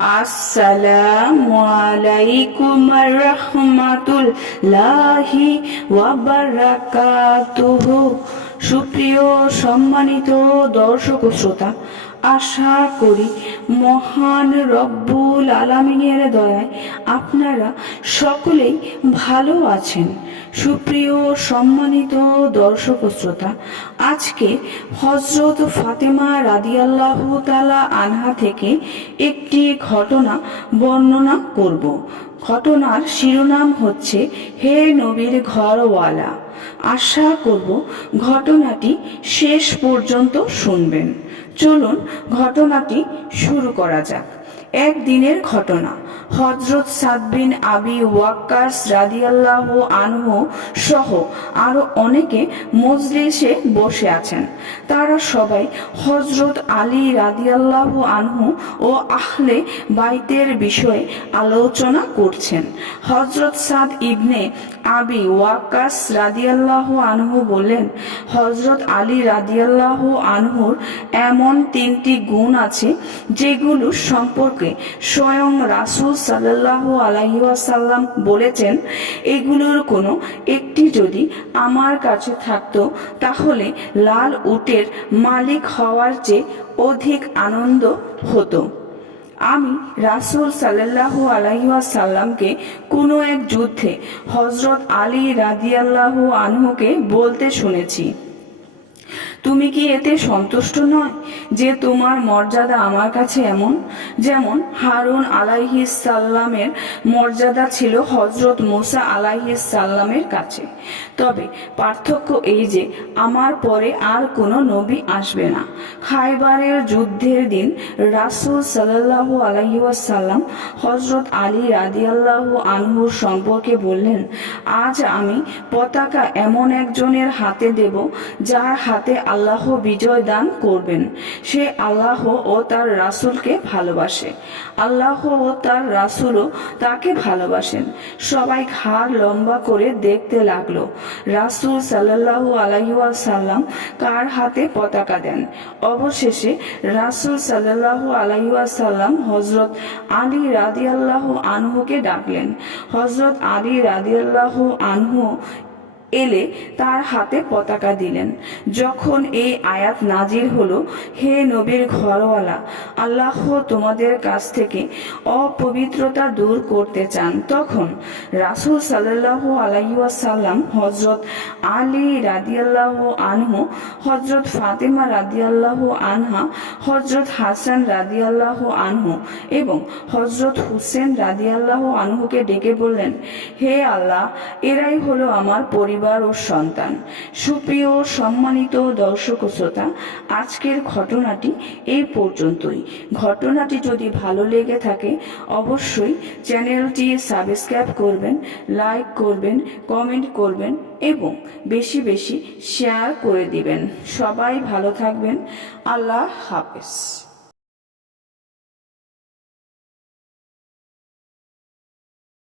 আসসালামু আলাইকুম রাহমাতুল্লাহি ওয়া বারাকাতুহু। সুপ্রিয় সম্মানিত দর্শক ও শ্রোতা, আশা করি মহান রব্বুল আলামিনের দয়ায় আপনারা সকলেই ভালো আছেন। সুপ্রিয় সম্মানিত দর্শক ও শ্রোতা, আজকে হযরত ফাতেমা রাদিয়াল্লাহু তাআলা আনহা থেকে একটি ঘটনা বর্ণনা করব। ঘটনার শিরোনাম হচ্ছে হে নবীর ঘরওয়ালা। আশা করব ঘটনাটি শেষ পর্যন্ত শুনবেন। চলুন ঘটনাটি শুরু করা যাক। একদিনের ঘটনা। হযরত সাদ বিন আবি ওয়াক্কাস রাদিয়াল্লাহু আনহু সহ আরো অনেকে মজলিসে বসে আছেন। তারা সবাই হযরত আলী রাদিয়াল্লাহু আনহু ও আহলে বাইতের বিষয়ে আলোচনা করছেন। হযরত সাদ ইবনে আবি ওয়াক্কাস রাদিয়াল্লাহু আনহু বললেন, হযরত আলী রাদিয়াল্লাহু আনহুর এমন 3টি গুণ আছে যেগুলো সম্পর্কে স্বয়ং রাসূল সাল্লাল্লাহু আলাইহি ওয়াসাল্লাম বলেছেন, এগুলোর কোনো একটি যদি আমার কাছে থাকতো তাহলে লাল উটের মালিক হওয়ার চেয়ে অধিক আনন্দ হতো। আমি রাসূল সাল্লাল্লাহু আলাইহি ওয়াসাল্লামকে কোনো এক যুদ্ধে হযরত আলী রাদিয়াল্লাহু আনহুকে বলতে শুনেছি, তুমি কি এতে সন্তুষ্ট নয় যে তোমার মর্যাদা আমার কাছে এমন যেমন হারুন আলাইহিস সালামের মর্যাদা ছিল হযরত মুসা আলাইহিস সালামের কাছে? তবে পার্থক্য এই যে আমার পরে আর কোনো নবী আসবে না। খায়বারের যুদ্ধের দিন রাসূল সাল্লাল্লাহু আলাইহি ওয়াসাল্লাম হযরত আলী রাদিয়াল্লাহু আনহুর সম্পর্কে বললেন, আজ আমি পতাকা এমন একজনের হাতে দেব যার হাতে আল্লাহ বিজয় দান করবেন। সে আল্লাহ ও তার রাসূলকে ভালোবাসে, আল্লাহ ও তার রাসূলও তাকে ভালোবাসেন। সবাই ঘাড় লম্বা করে দেখতে লাগলো রাসূল সাল্লাল্লাহু আলাইহি ওয়াসাল্লাম কার হাতে পতাকা দেন। অবশেষে রাসূল সাল্লাল্লাহু আলাইহি ওয়াসাল্লাম হযরত আলী রাদিয়াল্লাহু আনহুকে ডাকলেন। হযরত আলী রাদিয়াল্লাহু আনহু এলে তার হাতে পতাকা দিলেন। যখন এই আয়াত নাজিল হলো, হে নবীর ঘরওয়ালা, আল্লাহ তোমাদের কাছ থেকে অপবিত্রতা দূর করতে চান, তখন রাসূল সাল্লাল্লাহু আলাইহি ওয়াসাল্লাম হযরত আলী রাদিয়াল্লাহু আনহু, হযরত ফাতেমা রাদিয়াল্লাহু আনহা, হযরত হাসান রাদিয়াল্লাহু আনহু এবং হযরত হুসেন রাদিয়াল্লাহু আনহুকে ডেকে বললেন, হে আল্লাহ, এরাই হলো আমার পরিবার ও সন্তান। সুপ্রিয় সম্মানিত দর্শক ও শ্রোতা, আজকের ঘটনাটি এই পর্যন্তই। ঘটনাটি যদি ভালো লেগে থাকে অবশ্যই চ্যানেলটি সাবস্ক্রাইব করবেন, লাইক করবেন, কমেন্ট করবেন এবং বেশি বেশি শেয়ার করে দিবেন। সবাই ভালো থাকবেন। আল্লাহ হাফেজ।